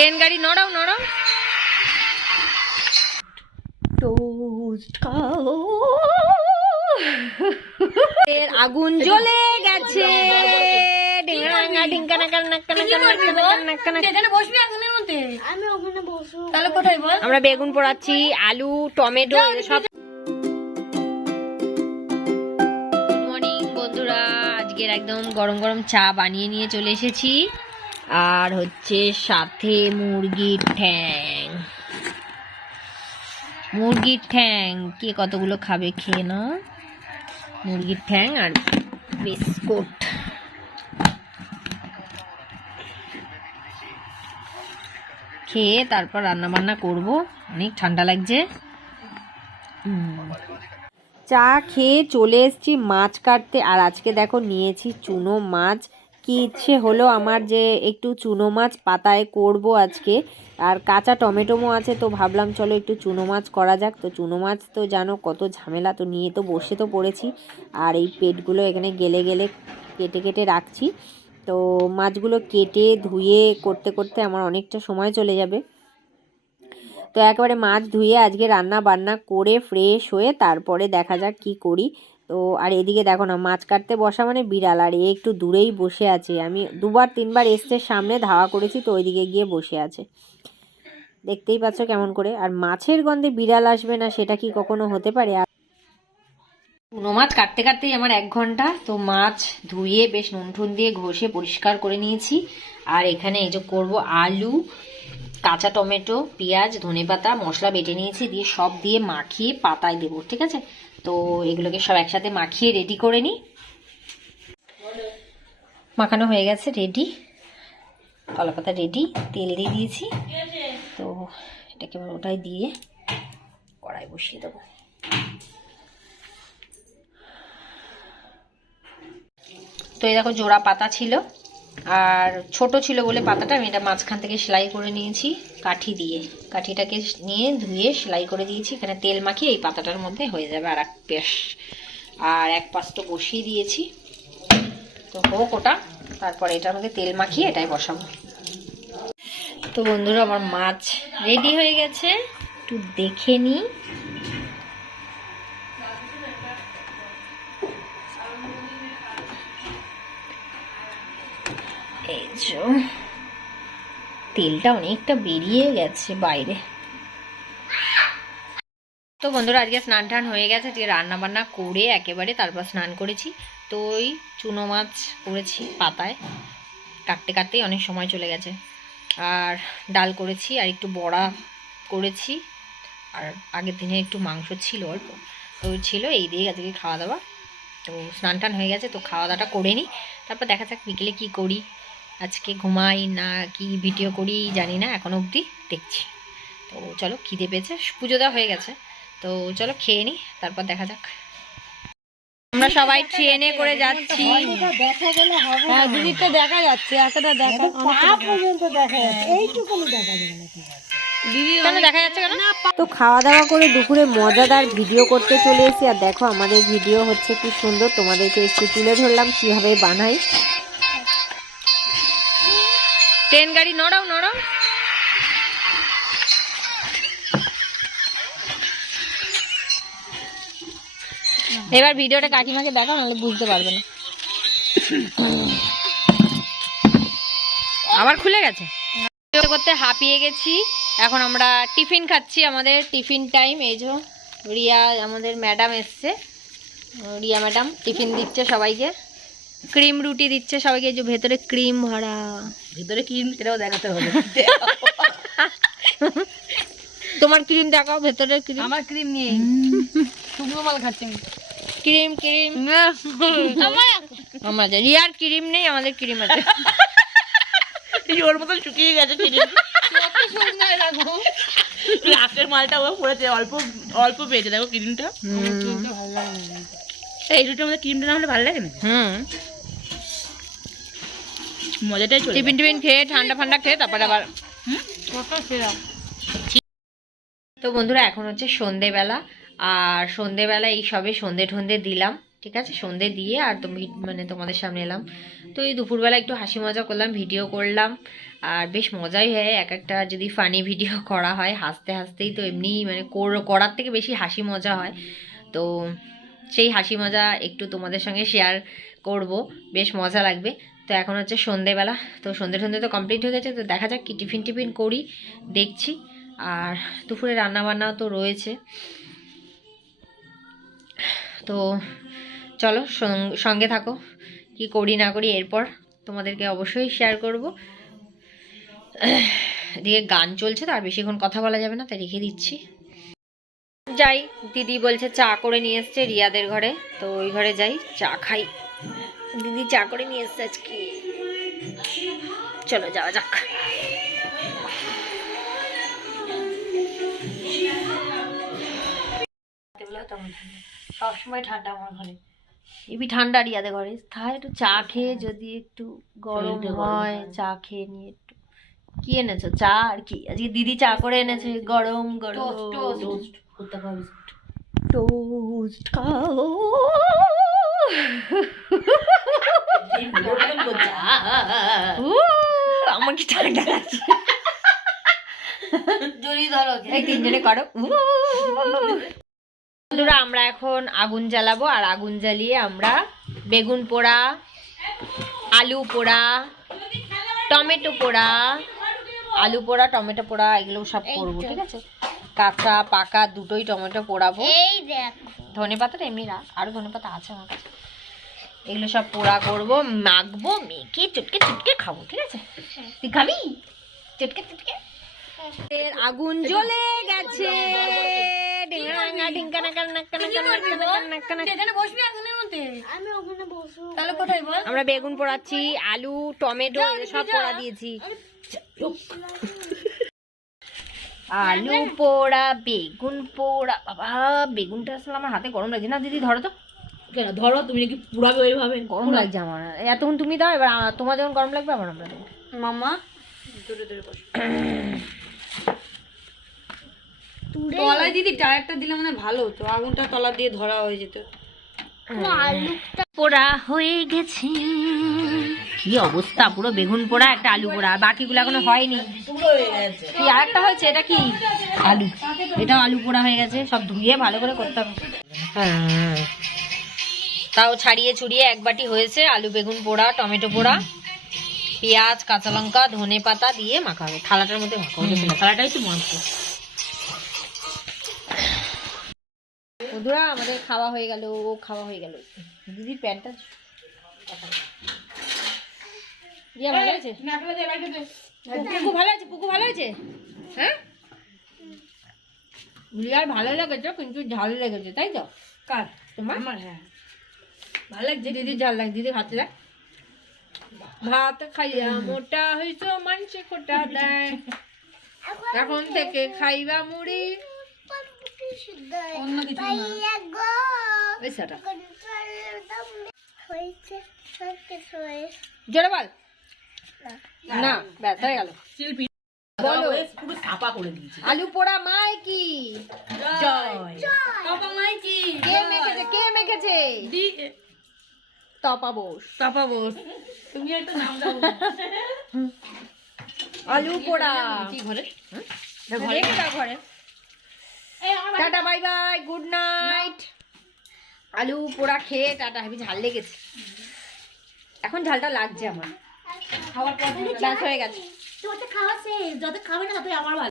Train গাড়ি নড়াও নড়াও। Toast খাও। এর আগুন জ্বলে গেছে। আমরা বেগুন পোড়াচ্ছি আলু টমেটো সব গুড মর্নিং বন্ধুরা। আজকের একদম গরম গরম চা বানিয়ে নিয়ে চলে এসেছি। আর হচ্ছে সাথে মুরগির ঠ্যাং। মুরগির ঠ্যাং, কে কতগুলো খাবে খেয়ে না মুরগির ঠ্যাং আর বিস্কুট। খেয়ে তারপর রান্না বান্না করব। অনেক ঠান্ডা লাগছে। চা খেয়ে চলে এসেছি মাছ কাটতে। আর আজকে দেখো নিয়েছি চুনো মাছ। কি ইচ্ছে হলো আমার যে একটু চুনো মাছ পাতায় করব আজকে? আর কাঁচা টমেটোমো আছে তো ভাবলাম চলো একটু চুনো মাছ করা যাক। তো চুনো মাছ তো জানো কত ঝামেলা, তো নিয়ে তো বসে তো পড়েছি। আর এই পেটগুলো এখানে গেলে গেলে কেটে কেটে রাখছি। তো মাছগুলো কেটে ধুয়ে করতে করতে আমার অনেকটা সময় চলে যাবে। তো একেবারে মাছ ধুয়ে আজকে রান্না বান্না করে ফ্রেশ হয়ে তারপরে দেখা যাক কি করি। তো আর এদিকে দেখো না, মাছ কাটতে বসা মানে বিড়াল, আর এ একটু দূরেই বসে আছে। আমি দুবার, তিনবার এসছে সামনে, ধাওয়া করেছি তো ওইদিকে গিয়ে বসে আছে। দেখতেই পাচ্ছ কেমন করে। আর মাছের গন্ধে বিড়াল আসবে না, সেটা কি কখনো হতে পারে? আর মাছ কাটতে কাটতেই আমার এক ঘণ্টা, তো মাছ ধুয়ে বেশ নুন টুন দিয়ে ঘষে পরিষ্কার করে নিয়েছি। আর এখানে এই যে করব আলু, কাঁচা টমেটো, পেঁয়াজ, ধনেপাতা, মশলা বেটে নিয়েছি, দিয়ে সব দিয়ে মাখিয়ে পাতায় দেবো, ঠিক আছে? তো এগুলোকে সব একসাথে মাখিয়ে রেডি করে নিই মাখানো হয়ে গেছে রেডি কলা পাতা রেডি তেল দিয়ে দিয়েছি। তো এটাকে এবার ওটাই দিয়ে কড়াই বসিয়ে দেবো। তো এই দেখো জোড়া পাতা ছিল। আর ছোট ছিল বলে পাতাটা, আমি এটা মাঝখান থেকে সেলাই করে নিয়েছি কাঠি দিয়ে। কাঠিটাকে নিয়ে ধুয়ে সেলাই করে দিয়েছি। এখানে তেল মাখিয়ে এই পাতাটার মধ্যে হয়ে যাবে আর এক পেশ। আর এক পাশ তো বসিয়ে দিয়েছি। তো হোক ওটা, তারপরে এটার মধ্যে তেল মাখিয়ে এটাই বসাবো। তো বন্ধুরা, আমার মাছ রেডি হয়ে গেছে। একটু দেখে নিই এই যে তেলটা অনেকটা বেরিয়ে গেছে বাইরে। তো বন্ধুরা, আজকে স্নান টান হয়ে গেছে। দিয়ে রান্না বান্না করে একেবারে তারপর স্নান করেছি। তো ওই চুনো মাছ করেছি পাতায়। কাটতে কাটতেই অনেক সময় চলে গেছে। আর ডাল করেছি আর একটু বড়া করেছি। আর আগের দিনে একটু মাংস ছিল অল্প। তো ছিল, এই দিয়ে আজকে খাওয়া দাওয়া। তো স্নান টান হয়ে গেছে, তো খাওয়া দাওয়াটা করে নিই। তারপর দেখা যাক বিকেলে কী করি। আজকে ঘুমাই না কি ভিডিও করি জানি না এখন অবধি দেখছি। তো চলো খিদে পেয়েছে পুজো দেওয়া হয়ে গেছে। তো চলো খেয়ে নিই তারপর দেখা যাক। আমরা সবাই ট্রেনে করে যাচ্ছি। দেখা গেলে হবে হ্যাঁ যাচ্ছে এতটা দেখা পা পর্যন্ত দেখা যাচ্ছে এইটুকুনি দেখা যাবে না দিদি কেন দেখা যাচ্ছে কেন? তো খাওয়া দাওয়া করে দুপুরে মজাদার ভিডিও করতে চলে এসেছি আর দেখো আমাদের ভিডিও হচ্ছে কি সুন্দর তোমাদেরকে একটু তুলে ধরলাম কীভাবে বানাই। ট্রেন গাড়ি নড়াও নড়াও। এবার ভিডিওটা কাকিমাকে দেখো নাহলে বুঝতে পারবে না। আবার খুলে গেছে? করতে হাঁপিয়ে গেছি। এখন আমরা টিফিন খাচ্ছি আমাদের টিফিন টাইম। এই যে রিয়া, আমাদের ম্যাডাম এসছে। রিয়া ম্যাডাম টিফিন দিচ্ছে সবাইকে। ক্রিম রুটি দিচ্ছে সবাইকে এই যে ভেতরে ক্রিম ভরা। ভেতরে কি এটাও দেখাতে হবে। তোমার ক্রিম দেখাও ভেতরে ক্রিম। আমার ক্রিম নেই। শুকনো মাল খাচ্ছি ক্রিম ক্রিম। আমার আছে রিয়ার ক্রিম নেই আমাদের ক্রিম আছে। ওর মতন শুকিয়ে গেছে ক্রিম। লাস্টের মালটা ও পড়েছে অল্প অল্প পেয়েছে দেখো ক্রিমটা। এই দুটোর মধ্যে ক্রিমটা না হলে ভালো লাগে না হুম। মজাটাই চলে টিফিন টিফিন খেয়ে ঠান্ডা ফান্ডা খেয়ে তারপরে আবার তো বন্ধুরা এখন হচ্ছে সন্ধেবেলা আর সন্ধেবেলা এই সবে সন্ধে ঠন্ধে দিলাম ঠিক আছে? সন্ধে দিয়ে আর তুমি মানে তোমাদের সামনে এলাম। তো এই দুপুরবেলা একটু হাসি মজা করলাম ভিডিও করলাম আর বেশ মজাই হয়। এক একটা যদি ফানি ভিডিও করা হয় হাসতে হাসতেই তো এমনি মানে কর- করার থেকে বেশি হাসি মজা হয়। তো সেই হাসি মজা একটু তোমাদের সঙ্গে শেয়ার করব। বেশ মজা লাগবে। তো এখন হচ্ছে সন্ধেবেলা। তো সন্ধে সন্ধে তো কমপ্লিট হয়ে গেছে। তো দেখা যাক কি টিফিন টিফিন করি, দেখছি। আর দুপুরে রান্নাবান্নাও তো রয়েছে। তো চলো সঙ্গে থাকো। কি করি না করি এরপর তোমাদেরকে অবশ্যই শেয়ার করব। এদিকে গান চলছে তো আর বেশিক্ষণ কথা বলা যাবে না, তাই রেখে দিচ্ছি। যাই দিদি বলছে চা করে নিয়ে এসছে রিয়াদের ঘরে তো ওই ঘরে যাই চা খাই। দিদি চা করে নিয়ে এসছে আজকে। চলো যাওয়া যাক। সবসময় ঠান্ডা আমার ঘরে। এবি ঠান্ডা রিয়াদের ঘরে। তাহলে একটু চা খেয়ে যদি একটু গরম হয়। চা খেয়ে নিয়ে কি এনেছো? চা আর কি? আজকে দিদি চা করে এনেছে। গরম গরম। টোস্ট খাও। আমার কি ঠান্ডা লাগছে? জড়ি ধরো এই তিনজনে করো। বন্ধুরা আমরা এখন আগুন জ্বালাবো আর আগুন জ্বালিয়ে আমরা বেগুন পোড়া আলু পোড়া টমেটো পোড়া আলু পোড়া টমেটো পোড়া এগুলো সব করব ঠিক আছে? কাঁচা পাকা দুটোই টমেটো পোড়াবো। এই দেখ। ধনে পাতাটা এমনি রাখ আরও ধনে পাতা আছে আমার কাছে। এগুলো সব পোড়া করব মাখবো মেখে চটকে চটকে খাব ঠিক আছে? তুই খাবি? চটকে চটকে? আগুন জ্বলে গেছে। আমরা বেগুন পোড়াচ্ছি আলু টমেটো সব পোড়া দিয়েছি আলু পোড়া বেগুন পোড়া বাবা বেগুনটা আসলে আমার হাতে গরম লাগছে না দিদি ধরো তো কেন ধরো তুমি নাকি পুরাবে গরম লাগছে আমার এতক্ষণ তুমি দাও এবার তোমার যখন গরম লাগবে আবার আমরা মামা তলায় দিদি টায়ারটা দিলে মানে ভালো তো আগুনটা তলা দিয়ে ধরা হয়ে যেত। পোড়া হয়ে গেছে। কি অবস্থা? পুরো বেগুন পোড়া একটা আলু পোড়া আর বাকিগুলো এখনও হয়নি। কি আর একটা হয়েছে? এটা কি? আলু। এটাও আলু পোড়া হয়ে গেছে সব ধুয়ে ভালো করে করতে হবে। হ্যাঁ। তাও ছাড়িয়ে ছুড়িয়ে এক বাটি হয়েছে আলু বেগুন পোড়া টমেটো পোড়া। পেঁয়াজ কাঁচা লঙ্কা ধনে পাতা দিয়ে মাখাবে। থালাটার মধ্যে মাখাবো থালাটাই তো মাখবো বন্ধুরা আমাদের খাওয়া হয়ে গেল খাওয়া হয়ে গেল। দিদির প্যান্টটা ভালো আছে পুকু ভালো আছে পুকু ভালো আছে হ্যাঁ? ভালো লেগেছে কিন্তু ঝাল লেগেছে তাই তো? কার? তোমার? আমার হ্যাঁ। ভালো লাগছে? দিদি ঝাল লাগে দিদি খাচ্ছে দেখ। ভাত খাইয়া মোটা হইছো মানসে খোটা দেয়। এখন থেকে খাইবা মুড়ি। অন্য কিছু না ওই সেটা। জোরে বল। না। ব্যাস হয়ে গেল। শিল্পী। বলো। পুরো ছাপা করে দিয়েছে। আলু পোড়া মাই কি জয়। পাপা মাই কি কে মেখেছে কে মেখেছে? তপা বোস। পাপা বস। তুমি একটা নাম দাও। আলু পোড়া। ঘরে? ঘরে। Tata bye bye good night. আলু পোড়া খেয়ে টাটা হেবি ঝাল লেগেছে। এখন ঝালটা লাগছে আমার। খাওয়ার পর হয়ে গেছে। তো খাওয়া শেষ যত খাবে না ততই আমার ভালো।